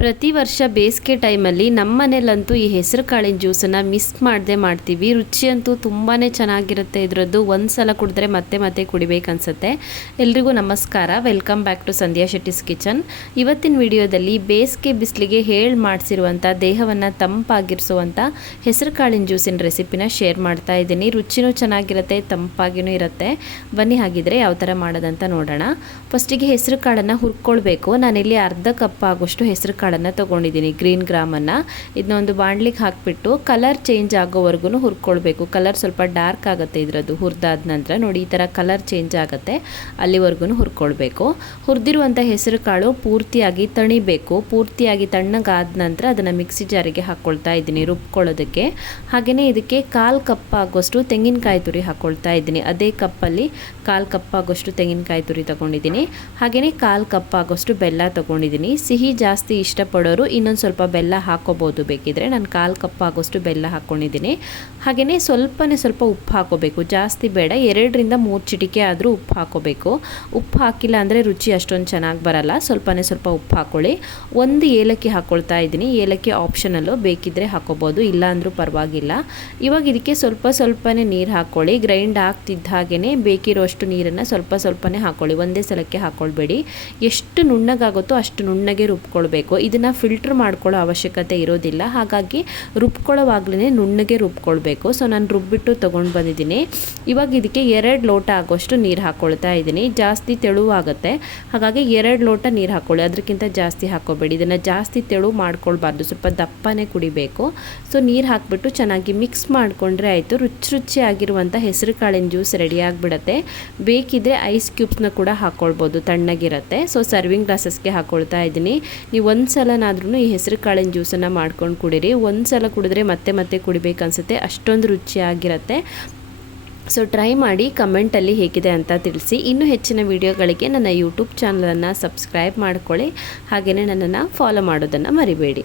ಪ್ರತಿ ವರ್ಷ ಬೇಸಿಗೆ ಟೈಮಲ್ಲಿ ನಮ್ಮ ಮನೇಲಂತೂ ಈ ಹೆಸರು ಕಾಳಿನ ಜ್ಯೂಸನ್ನು ಮಿಸ್ ಮಾಡದೆ ಮಾಡ್ತೀವಿ. ರುಚಿಯಂತೂ ತುಂಬಾ ಚೆನ್ನಾಗಿರುತ್ತೆ. ಇದರದ್ದು ಒಂದು ಸಲ ಕುಡಿದ್ರೆ ಮತ್ತೆ ಮತ್ತೆ ಕುಡಿಬೇಕನ್ಸುತ್ತೆ. ಎಲ್ರಿಗೂ ನಮಸ್ಕಾರ, welcome back to Sandhya Shetty's kitchen. ಇವತ್ತಿನ ವಿಡಿಯೋದಲ್ಲಿ ಬೇಸಿಗೆ ಬಿಸಿಲಿಗೆ ಮಾಡಿಸಿರುವಂಥ ದೇಹವನ್ನು ತಂಪಾಗಿರಿಸುವಂಥ ಹೆಸರು ಕಾಳಿನ ಜ್ಯೂಸಿನ ರೆಸಿಪಿನ ಶೇರ್ ಮಾಡ್ತಾ ಇದ್ದೀನಿ. ರುಚಿನೂ ಚೆನ್ನಾಗಿರುತ್ತೆ, ತಂಪಾಗಿಯೂ ಇರುತ್ತೆ. ಬನ್ನಿ ಹಾಗಿದ್ರೆ ಯಾವ ಥರ ಮಾಡೋದಂತ ನೋಡೋಣ. ಫಸ್ಟಿಗೆ ಹೆಸರು ಕಾಳನ್ನು ಹುರ್ಕೊಳ್ಬೇಕು. ನಾನಿಲ್ಲಿ ಅರ್ಧ ಕಪ್ ಆಗೋಷ್ಟು ಹೆಸರು ಕಾಳನ್ನು ತೊಗೊಂಡಿದ್ದೀನಿ, ಗ್ರೀನ್ ಗ್ರಾಮನ್ನು. ಇದನ್ನ ಒಂದು ಬಾಣಲಿಗೆ ಹಾಕಿಬಿಟ್ಟು ಕಲರ್ ಚೇಂಜ್ ಆಗೋವರೆಗೂ ಹುರ್ಕೊಳ್ಬೇಕು. ಕಲರ್ ಸ್ವಲ್ಪ ಡಾರ್ಕ್ ಆಗುತ್ತೆ ಇದರದ್ದು ಹುರಿದಾದ ನಂತರ. ನೋಡಿ, ಈ ಥರ ಕಲರ್ ಚೇಂಜ್ ಆಗುತ್ತೆ, ಅಲ್ಲಿವರೆಗೂ ಹುರ್ಕೊಳ್ಬೇಕು. ಹುರಿದಿರುವಂಥ ಹೆಸರು ಕಾಳು ಪೂರ್ತಿಯಾಗಿ ತಣಿಬೇಕು. ಪೂರ್ತಿಯಾಗಿ ತಣ್ಣಗಾದ ನಂತರ ಅದನ್ನು ಮಿಕ್ಸಿ ಜಾರಿಗೆ ಹಾಕ್ಕೊಳ್ತಾ ಇದ್ದೀನಿ ರುಬ್ಕೊಳ್ಳೋದಕ್ಕೆ. ಹಾಗೆಯೇ ಇದಕ್ಕೆ 1/4 ಕಪ್ ಆಗೋಷ್ಟು ತೆಂಗಿನಕಾಯಿ ತುರಿ ಹಾಕ್ಕೊಳ್ತಾ ಇದ್ದೀನಿ. ಅದೇ ಕಪ್ಪಲ್ಲಿ 1/4 ಕಪ್ ಆಗೋಷ್ಟು ತೆಂಗಿನಕಾಯಿ ತುರಿ ತೊಗೊಂಡಿದ್ದೀನಿ. ಹಾಗೆಯೇ 1/4 ಕಪ್ ಆಗೋಷ್ಟು ಬೆಲ್ಲ ತೊಗೊಂಡಿದ್ದೀನಿ. ಸಿಹಿ ಜಾಸ್ತಿ ಇಷ್ಟಪಡೋರು ಇನ್ನೊಂದು ಸ್ವಲ್ಪ ಬೆಲ್ಲ ಹಾಕೋಬೋದು ಬೇಕಿದ್ರೆ. ನಾನು 1/4 ಕಪ್ ಆಗೋಷ್ಟು ಬೆಲ್ಲ ಹಾಕ್ಕೊಂಡಿದ್ದೀನಿ. ಹಾಗೆಯೇ ಸ್ವಲ್ಪ ಉಪ್ಪು ಹಾಕೋಬೇಕು, ಜಾಸ್ತಿ ಬೇಡ. 2ರಿಂದ 3 ಚಿಟಿಕೆ ಆದರೂ ಉಪ್ಪು ಹಾಕೋಬೇಕು. ಉಪ್ಪು ಹಾಕಿಲ್ಲ ಅಂದರೆ ರುಚಿ ಅಷ್ಟೊಂದು ಚೆನ್ನಾಗಿ ಬರಲ್ಲ. ಸ್ವಲ್ಪ ಉಪ್ಪು ಹಾಕ್ಕೊಳ್ಳಿ. 1 ಏಲಕ್ಕಿ ಹಾಕ್ಕೊಳ್ತಾ ಇದ್ದೀನಿ. ಏಲಕ್ಕಿ ಆಪ್ಷನಲ್ಲು, ಬೇಕಿದ್ದರೆ ಹಾಕೋಬೋದು, ಇಲ್ಲ ಅಂದರೂ ಪರವಾಗಿಲ್ಲ. ಇವಾಗ ಇದಕ್ಕೆ ಸ್ವಲ್ಪನೇ ನೀರು ಹಾಕ್ಕೊಳ್ಳಿ. ಗ್ರೈಂಡ್ ಆಗ್ತಿದ್ದ ಹಾಗೆಯೇ ಬೇಕಿರೋಷ್ಟು ನೀರನ್ನು ಸ್ವಲ್ಪನೇ ಹಾಕ್ಕೊಳ್ಳಿ, ಒಂದೇ ಸಲಕ್ಕೆ ಹಾಕ್ಕೊಳ್ಬೇಡಿ. ಎಷ್ಟು ನುಣ್ಣಗಾಗುತ್ತೋ ಅಷ್ಟು ನುಣ್ಣಗೆ ರುಬ್ಕೊಳ್ಬೇಕು. ಇದನ್ನು ಫಿಲ್ಟ್ರ್ ಮಾಡ್ಕೊಳ್ಳೋ ಅವಶ್ಯಕತೆ ಇರೋದಿಲ್ಲ, ಹಾಗಾಗಿ ರುಬ್ಕೊಳ್ಳೋವಾಗಲೇ ನುಣ್ಣಗೆ ರುಬ್ಕೊಳ್ಬೇಕು. ಸೊ ನಾನು ರುಬ್ಬಿಟ್ಟು ತೊಗೊಂಡು ಬಂದಿದ್ದೀನಿ. ಇವಾಗ ಇದಕ್ಕೆ 2 ಲೋಟ ಆಗೋಷ್ಟು ನೀರು ಹಾಕ್ಕೊಳ್ತಾ ಇದ್ದೀನಿ. ಜಾಸ್ತಿ ತೆಳುವಾಗುತ್ತೆ, ಹಾಗಾಗಿ 2 ಲೋಟ ನೀರು ಹಾಕ್ಕೊಳ್ಳಿ, ಅದಕ್ಕಿಂತ ಜಾಸ್ತಿ ಹಾಕ್ಕೋಬೇಡಿ. ಇದನ್ನು ಜಾಸ್ತಿ ತೆಳು ಮಾಡ್ಕೊಳ್ಬಾರ್ದು, ಸ್ವಲ್ಪ ದಪ್ಪನೇ ಕುಡಿಬೇಕು. ಸೊ ನೀರು ಹಾಕಿಬಿಟ್ಟು ಚೆನ್ನಾಗಿ ಮಿಕ್ಸ್ ಮಾಡಿಕೊಂಡ್ರೆ ಆಯಿತು. ರುಚಿಯಾಗಿರುವಂಥ ಹೆಸರು ಕಾಳಿನ ಜ್ಯೂಸ್ ರೆಡಿ ಆಗಿಬಿಡುತ್ತೆ. ಬೇಕಿದ್ದರೆ ಐಸ್ ಕ್ಯೂಬ್ಸ್ನ ಕೂಡ ಹಾಕ್ಕೊಳ್ಬೋದು, ತಣ್ಣಗಿರುತ್ತೆ. ಸೊ ಸರ್ವಿಂಗ್ ಗ್ಲಾಸಸ್ಗೆ ಹಾಕ್ಕೊಳ್ತಾ ಇದ್ದೀನಿ. ನೀವು ಒಂದು ಸಲನಾದ್ರೂ ಈ ಹೆಸರು ಕಾಳಿನ ಜ್ಯೂಸನ್ನು ಮಾಡ್ಕೊಂಡು ಕುಡೀರಿ. ಒಂದು ಸಲ ಕುಡಿದ್ರೆ ಮತ್ತೆ ಮತ್ತೆ ಕುಡಿಬೇಕನ್ಸುತ್ತೆ, ಅಷ್ಟೊಂದು ರುಚಿಯಾಗಿರುತ್ತೆ. ಸೊ ಟ್ರೈ ಮಾಡಿ, ಕಮೆಂಟಲ್ಲಿ ಹೇಗಿದೆ ಅಂತ ತಿಳಿಸಿ. ಇನ್ನೂ ಹೆಚ್ಚಿನ ವಿಡಿಯೋಗಳಿಗೆ ನನ್ನ ಯೂಟ್ಯೂಬ್ ಚಾನಲನ್ನು ಸಬ್ಸ್ಕ್ರೈಬ್ ಮಾಡ್ಕೊಳ್ಳಿ. ಹಾಗೆಯೇ ನನ್ನನ್ನು ಫಾಲೋ ಮಾಡೋದನ್ನು ಮರಿಬೇಡಿ.